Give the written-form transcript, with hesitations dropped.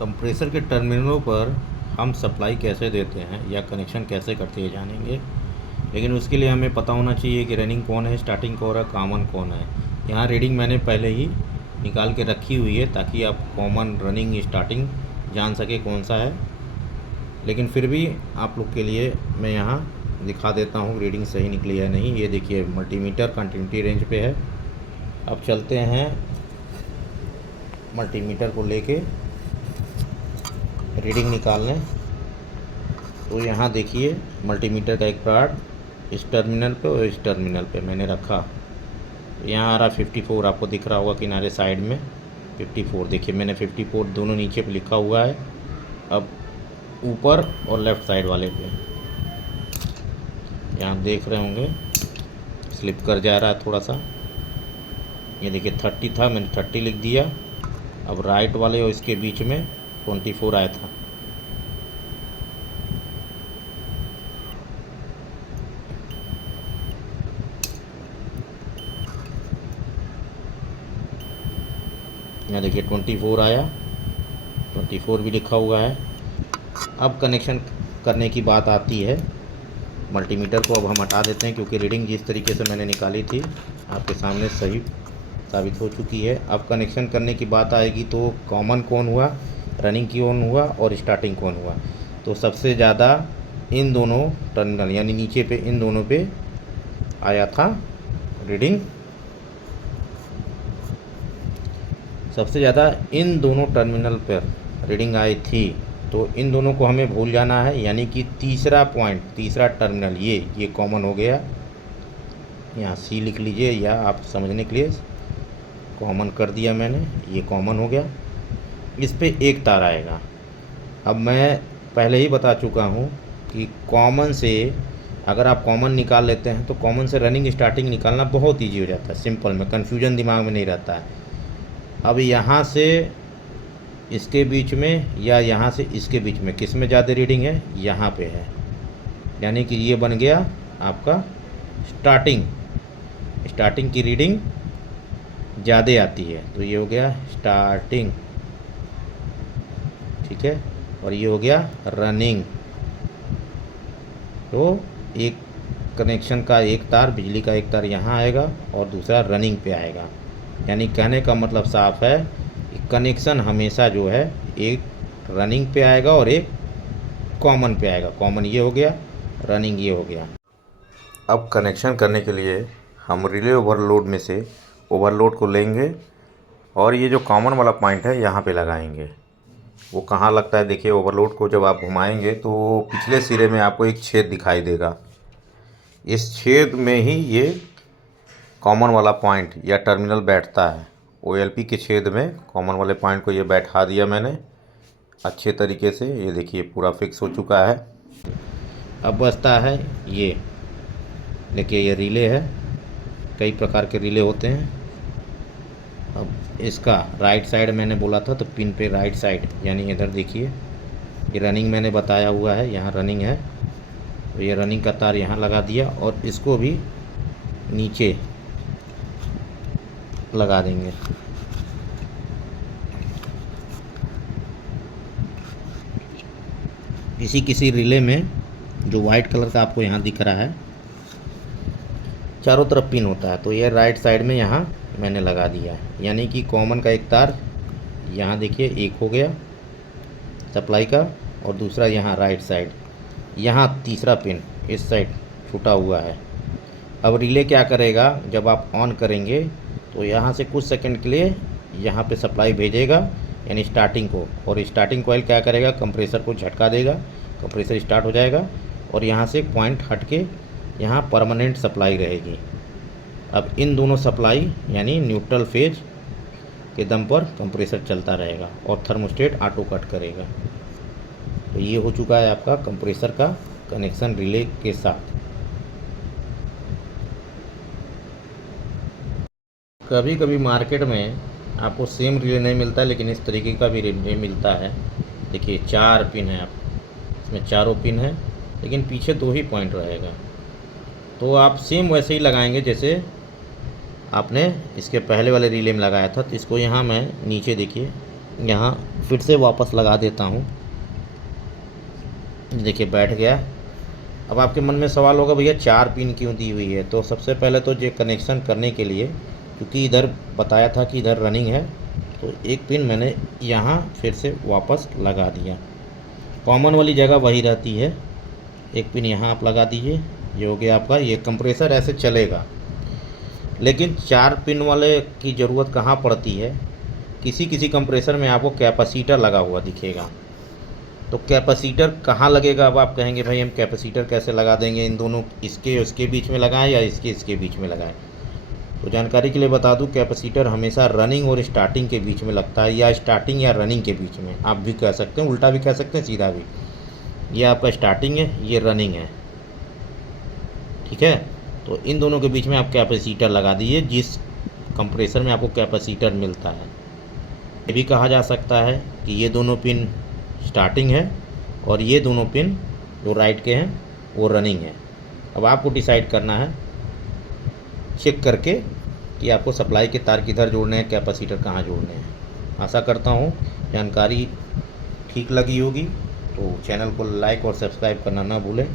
Compressor के टर्मिनलों पर हम सप्लाई कैसे देते हैं या कनेक्शन कैसे करते हैं जानेंगे। लेकिन उसके लिए हमें पता होना चाहिए कि रनिंग कौन है, स्टार्टिंग कौन है, कॉमन कौन है। यहाँ रीडिंग मैंने पहले ही निकाल के रखी हुई है ताकि आप कॉमन, रनिंग, स्टार्टिंग जान सके कौन सा है। लेकिन फिर भी आप लोग के लिए मैं यहाँ दिखा देता हूँ रीडिंग सही निकली है नहीं। ये देखिए मल्टीमीटर कंटिन्यूटी रेंज पे है। अब चलते हैं मल्टीमीटर को लेके रीडिंग निकालने। तो यहाँ देखिए मल्टीमीटर का एक पार्ट इस टर्मिनल पे और इस टर्मिनल पे मैंने रखा। यहाँ आ रहा 54, आपको दिख रहा होगा किनारे साइड में 54। देखिए मैंने 54 दोनों नीचे पे लिखा हुआ है। अब ऊपर और लेफ़्ट साइड वाले पे यहाँ देख रहे होंगे स्लिप कर जा रहा है थोड़ा सा। ये देखिए 30 था, मैंने 30 लिख दिया। अब राइट वाले और इसके बीच में 24 आया था। यहाँ देखिए 24 आया, 24 भी लिखा हुआ है। अब कनेक्शन करने की बात आती है। मल्टीमीटर को अब हम हटा देते हैं क्योंकि रीडिंग जिस तरीके से मैंने निकाली थी आपके सामने सही साबित हो चुकी है। अब कनेक्शन करने की बात आएगी तो कॉमन कौन हुआ, रनिंग कौन हुआ और स्टार्टिंग कौन हुआ। तो सबसे ज़्यादा इन दोनों टर्मिनल यानी नीचे पे इन दोनों पे आया था रीडिंग। सबसे ज़्यादा इन दोनों टर्मिनल पर रीडिंग आई थी। तो इन दोनों को हमें भूल जाना है, यानी कि तीसरा पॉइंट, तीसरा टर्मिनल ये कॉमन हो गया। यहाँ सी लिख लीजिए या आप समझने के लिए कॉमन कर दिया मैंने, ये कॉमन हो गया। इस पे एक तार आएगा। अब मैं पहले ही बता चुका हूँ कि कॉमन से अगर आप कॉमन निकाल लेते हैं तो कॉमन से रनिंग स्टार्टिंग निकालना बहुत ईजी हो जाता है, सिंपल में, कन्फ्यूजन दिमाग में नहीं रहता है। अब यहाँ से इसके बीच में या यहाँ से इसके बीच में किस में ज़्यादा रीडिंग है, यहाँ पे है। यानी कि ये बन गया आपका स्टार्टिंग। स्टार्टिंग की रीडिंग ज़्यादा आती है तो ये हो गया स्टार्टिंग, ठीक है। और ये हो गया रनिंग। तो एक कनेक्शन का एक तार, बिजली का एक तार यहाँ आएगा और दूसरा रनिंग पे आएगा। यानी कहने का मतलब साफ है कि कनेक्शन हमेशा जो है एक रनिंग पे आएगा और एक कॉमन पे आएगा। कॉमन ये हो गया, रनिंग ये हो गया। अब कनेक्शन करने के लिए हम रिले ओवरलोड में से ओवरलोड को लेंगे और ये जो कॉमन वाला पॉइंट है यहाँ पे लगाएंगे। वो कहाँ लगता है, देखिए ओवरलोड को जब आप घुमाएंगे तो पिछले सिरे में आपको एक छेद दिखाई देगा। इस छेद में ही ये कॉमन वाला पॉइंट या टर्मिनल बैठता है। ओएलपी के छेद में कॉमन वाले पॉइंट को ये बैठा दिया मैंने अच्छे तरीके से। ये देखिए पूरा फिक्स हो चुका है। अब बचता है ये, देखिए ये रिले है, कई प्रकार के रिले होते हैं। अब इसका राइट साइड मैंने बोला था तो पिन पे राइट साइड, यानी इधर देखिए ये रनिंग मैंने बताया हुआ है, यहाँ रनिंग है तो ये रनिंग का तार यहाँ लगा दिया और इसको भी नीचे लगा देंगे। किसी रिले में जो वाइट कलर का आपको यहाँ दिख रहा है चारों तरफ पिन होता है, तो ये राइट साइड में यहाँ मैंने लगा दिया है। यानी कि कॉमन का एक तार यहाँ देखिए एक हो गया सप्लाई का और दूसरा यहाँ राइट साइड, यहाँ तीसरा पिन इस साइड छूटा हुआ है। अब रिले क्या करेगा, जब आप ऑन करेंगे तो यहाँ से कुछ सेकंड के लिए यहाँ पे सप्लाई भेजेगा यानी स्टार्टिंग को, और स्टार्टिंग कॉइल क्या करेगा, कंप्रेसर को झटका देगा, कंप्रेसर स्टार्ट हो जाएगा और यहाँ से पॉइंट हट के यहाँ परमानेंट सप्लाई रहेगी। अब इन दोनों सप्लाई यानी न्यूट्रल फेज के दम पर कंप्रेसर चलता रहेगा और थर्मोस्टेट ऑटो कट करेगा। तो ये हो चुका है आपका कंप्रेसर का कनेक्शन रिले के साथ। कभी कभी मार्केट में आपको सेम रिले नहीं मिलता है, लेकिन इस तरीके का भी रिले मिलता है। देखिए 4 पिन है, आप इसमें चारों पिन है लेकिन पीछे 2 ही पॉइंट रहेगा। तो आप सेम वैसे ही लगाएंगे जैसे आपने इसके पहले वाले रिले में लगाया था। तो इसको यहाँ मैं नीचे देखिए यहाँ फिर से वापस लगा देता हूँ। देखिए बैठ गया। अब आपके मन में सवाल होगा भैया 4 पिन क्यों दी हुई है। तो सबसे पहले तो ये कनेक्शन करने के लिए, क्योंकि इधर बताया था कि इधर रनिंग है, तो एक पिन मैंने यहाँ फिर से वापस लगा दिया। कॉमन वाली जगह वही रहती है। एक पिन यहाँ आप लगा दीजिए, ये हो गया आपका। ये कंप्रेसर ऐसे चलेगा। लेकिन 4 पिन वाले की ज़रूरत कहाँ पड़ती है, किसी किसी कंप्रेसर में आपको कैपेसिटर लगा हुआ दिखेगा। तो कैपेसिटर कहाँ लगेगा। अब आप कहेंगे भाई हम कैपेसिटर कैसे लगा देंगे, इन दोनों इसके उसके बीच में लगाएं या इसके इसके बीच में लगाएं। तो जानकारी के लिए बता दूं, कैपेसिटर हमेशा रनिंग और स्टार्टिंग के बीच में लगता है, या स्टार्टिंग या रनिंग के बीच में। आप भी कह सकते हैं, उल्टा भी कह सकते हैं, सीधा भी। ये आपका स्टार्टिंग है, ये रनिंग है, ठीक है। तो इन दोनों के बीच में आप कैपेसिटर लगा दीजिए, जिस कंप्रेसर में आपको कैपेसिटर मिलता है। ये भी कहा जा सकता है कि ये दोनों पिन स्टार्टिंग है और ये दोनों पिन जो राइट के हैं वो रनिंग है। अब आपको डिसाइड करना है चेक करके कि आपको सप्लाई के तार किधर जोड़ने हैं, कैपेसिटर कहाँ जोड़ने हैं। आशा करता हूँ जानकारी ठीक लगी होगी। तो चैनल को लाइक और सब्सक्राइब करना ना भूलें।